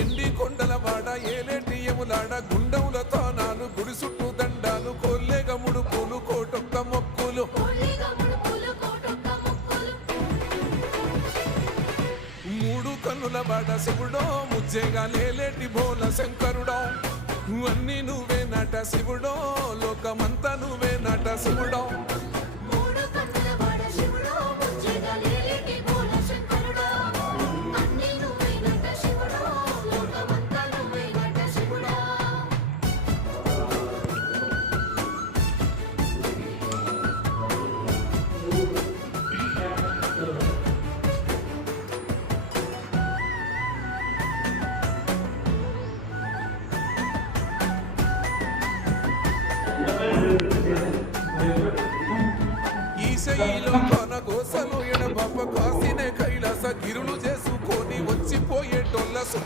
ఎండి కొండలవాడ ఏలేటి యములాడ గుండముల తానాలు గుడి చుట్టూ దండాలు కొల్లేగ ముడుపులు కోటొక్క మొక్కులు మూడు కన్నుల వాడ శివుడో ముచ్చేగా లేలేటి బోల శంకరుడో అన్నీ నువ్వే నట శివుడో లోకమంతా నువ్వే నట శివుడో ఈశైలో కొన గోసలు ఎడ బాప కాసినే కైలాస గిరులు